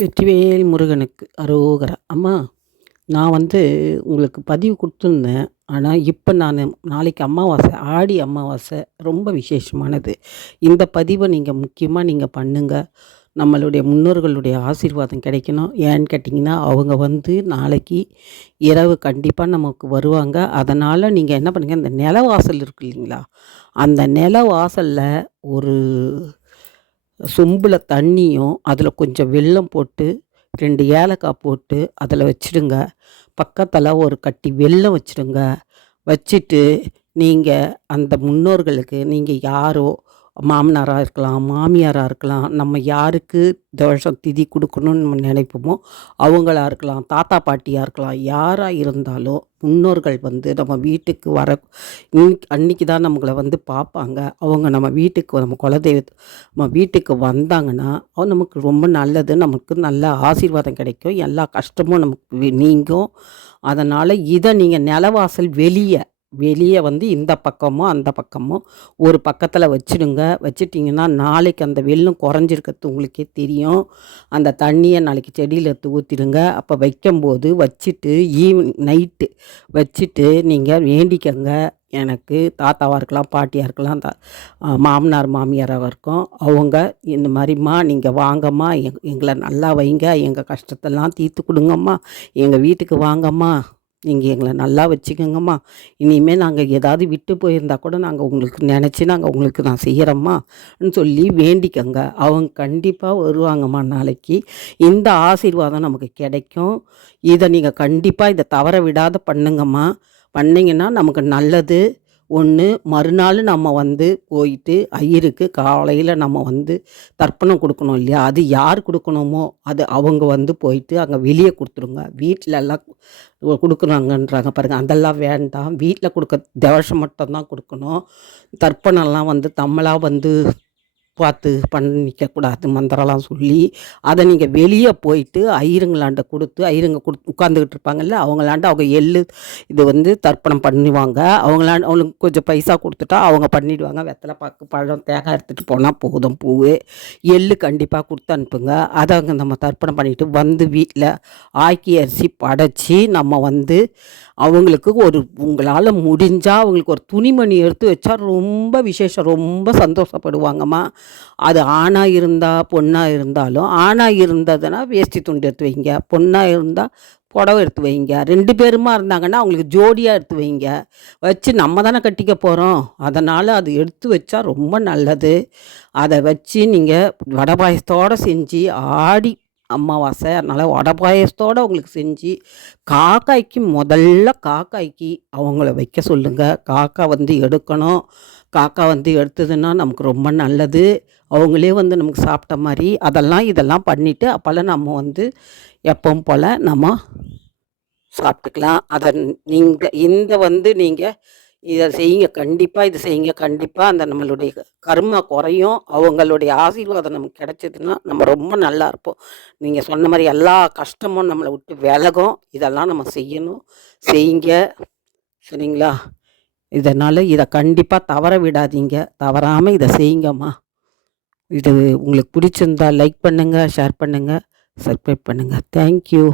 வெற்றிவேல் முருகனுக்கு அரோகரா. அம்மா நான் வந்து உங்களுக்கு பதிவு கொடுத்துருந்தேன். ஆனால் இப்போ நான் நாளைக்கு அமாவாசை ஆடி அமாவாசை ரொம்ப விசேஷமானது. இந்த பதிவை நீங்கள் முக்கியமாக நீங்கள் பண்ணுங்கள் நம்மளுடைய முன்னோர்களுடைய ஆசீர்வாதம் கிடைக்கணும். ஏன்னு கேட்டிங்கன்னா அவங்க வந்து நாளைக்கு இரவு கண்டிப்பாக நமக்கு வருவாங்க. அதனால் நீங்கள் என்ன பண்ணுங்கள் இந்த நில வாசல் இருக்கு இல்லைங்களா? அந்த நில வாசலில் ஒரு சொம்பில் தண்ணியும் அதில் கொஞ்சம் வெல்லம் போட்டு ரெண்டு ஏலக்காய் போட்டு அதில் வச்சிடுங்க பக்கத்தில் ஒரு கட்டி வெல்லம் வச்சிடுங்க வச்சுட்டு நீங்கள் அந்த முன்னோர்களுக்கு நீங்கள் யாரோ மாமனாராக இருக்கலாம் மாமியாராக இருக்கலாம் நம்ம யாருக்கு தோஷம் திதி கொடுக்கணும்னு நம்ம நினைப்போமோ அவங்களா இருக்கலாம் தாத்தா பாட்டியாக இருக்கலாம் யாராக இருந்தாலும் முன்னோர்கள் வந்து நம்ம வீட்டுக்கு வர இன்னைக்கு அன்றைக்கி தான் நம்மளை வந்து பார்ப்பாங்க. அவங்க நம்ம வீட்டுக்கு நம்ம குலதெய்வ நம்ம வீட்டுக்கு வந்தாங்கன்னா நமக்கு ரொம்ப நல்லது நமக்கு நல்ல ஆசீர்வாதம் கிடைக்கும் எல்லா கஷ்டமும் நமக்கு நீங்கும். அதனால் இதை நீங்கள் நிலவாசல் வெளியே வெளியே வந்து இந்த பக்கமோ அந்த பக்கமோ ஒரு பக்கத்தில் வச்சுடுங்க. வச்சிட்டிங்கன்னா நாளைக்கு அந்த வெள்ளம் குறைஞ்சிருக்கிறது உங்களுக்கே தெரியும். அந்த தண்ணியை நாளைக்கு செடியில் எடுத்து ஊற்றிடுங்க அப்போ வைக்கும்போது வச்சுட்டு ஈவினிங் நைட்டு வச்சுட்டு நீங்கள் வேண்டிக்கங்க. எனக்கு தாத்தாவாக இருக்கலாம் பாட்டியாக இருக்கலாம் தா மாமனார் மாமியாராக இருக்கும் அவங்க இந்த மாதிரிம்மா நீங்கள் வாங்கம்மா. எங் எங்களை நல்லா வைங்க. எங்கள் கஷ்டத்தெல்லாம் தீர்த்து கொடுங்கம்மா. எங்கள் வீட்டுக்கு வாங்கம்மா. நீங்கள் எங்களை நல்லா வச்சுக்கோங்கம்மா. இனிமேல் நாங்கள் ஏதாவது விட்டு போயிருந்தா கூட நாங்கள் உங்களுக்கு நினச்சி நாங்கள் உங்களுக்கு நான் செய்கிறோம்மான்னு சொல்லி வேண்டிக்கோங்க. அவங்க கண்டிப்பாக வருவாங்கம்மா நாளைக்கு. இந்த ஆசீர்வாதம் நமக்கு கிடைக்கும். இதை நீங்கள் கண்டிப்பாக இதை தவற விடாத பண்ணுங்கம்மா. பண்ணிங்கன்னா நமக்கு நல்லது. ஒன்று மறுநாள் நம்ம வந்து போயிட்டு ஐயருக்கு காலையில் நம்ம வந்து தர்ப்பணம் கொடுக்கணும் இல்லையா? அது யார் கொடுக்கணுமோ அது அவங்க வந்து போயிட்டு அங்கே வெளியே கொடுத்துருங்க. வீட்டில் எல்லாம் கொடுக்குறாங்கன்றாங்க பாருங்கள் அதெல்லாம் வேண்டாம். வீட்டில் கொடுக்க தேவசம் மட்டும்தான் கொடுக்கணும். தர்ப்பணம்லாம் வந்து தமிழாக வந்து பார்த்து பண்ணிக்கக்கூடாது மந்திரம்லாம் சொல்லி அதை நீங்கள் வெளியே போயிட்டு ஐயருங்களாண்ட கொடுத்து ஐயருங்க கொடுத்து உட்காந்துக்கிட்டு இருப்பாங்கல்ல அவங்களாண்ட அவங்க எள்ளு இது வந்து தர்ப்பணம் பண்ணுவாங்க. அவங்களாண்ட அவங்களுக்கு கொஞ்சம் பைசா கொடுத்துட்டா அவங்க பண்ணிவிடுவாங்க வெத்தலை பாக்கு பழம் தேங்காய் எடுத்துகிட்டு போனால் போதும் பூ எள்ளு கண்டிப்பாக கொடுத்து அனுப்புங்க. அதை அங்கே நம்ம தர்ப்பணம் பண்ணிவிட்டு வந்து வீட்டில் ஆக்கி அரிசி படைச்சி நம்ம வந்து அவங்களுக்கு ஒரு உங்களால் முடிஞ்சால் அவங்களுக்கு ஒரு துணிமணி எடுத்து வச்சா ரொம்ப விசேஷம் ரொம்ப சந்தோஷப்படுவாங்கம்மா. அது ஆணாக இருந்தால் பொண்ணாக இருந்தாலும் ஆணாக இருந்ததுன்னா வேஷ்டி துண்டு எடுத்து வைங்க பொண்ணாக இருந்தால் புடவை எடுத்து வைங்க. ரெண்டு பேருமா இருந்தாங்கன்னா அவங்களுக்கு ஜோடியாக எடுத்து வைங்க. வச்சு நம்ம தானே கட்டிக்க போகிறோம் அதனால் அது எடுத்து வச்சா ரொம்ப நல்லது. அதை வச்சு நீங்கள் வடை பாயசத்தோடு செஞ்சு ஆடி அமாவாசை அதனால் வடை பாயசத்தோடு அவங்களுக்கு செஞ்சு காக்காய்க்கு முதல்ல காக்காய்க்கு அவங்கள வைக்க சொல்லுங்கள் காக்கா வந்து எடுக்கணும். காக்கா வந்து எடுத்ததுன்னா நமக்கு ரொம்ப நல்லது. அவங்களே வந்து நமக்கு சாப்பிட்ட மாதிரி அதெல்லாம் இதெல்லாம் பண்ணிவிட்டு அப்போல்லாம் நம்ம வந்து எப்பவும் போல் நம்ம சாப்பிட்டுக்கலாம். அதை நீங்கள் இந்த வந்து நீங்கள் இதை செய்யுங்க. கண்டிப்பாக இது செய்யுங்க. கண்டிப்பாக அந்த நம்மளுடைய கர்ம குறையும். அவங்களுடைய ஆசீர்வாதம் நமக்கு கிடைச்சதுன்னா நம்ம ரொம்ப நல்லா இருப்போம். நீங்கள் சொன்ன மாதிரி எல்லா கஷ்டமும் நம்மளை விட்டு விலகும். இதெல்லாம் நம்ம செய்யணும். செய்யுங்க. சரிங்களா? இதனால் இதை கண்டிப்பாக தவற விடாதீங்க. தவறாமல் இதை செய்யுங்கம்மா. இது உங்களுக்கு பிடிச்சிருந்தா லைக் பண்ணுங்கள் ஷேர் பண்ணுங்கள் சப்ஸ்கிரைப் பண்ணுங்கள் தேங்க்யூ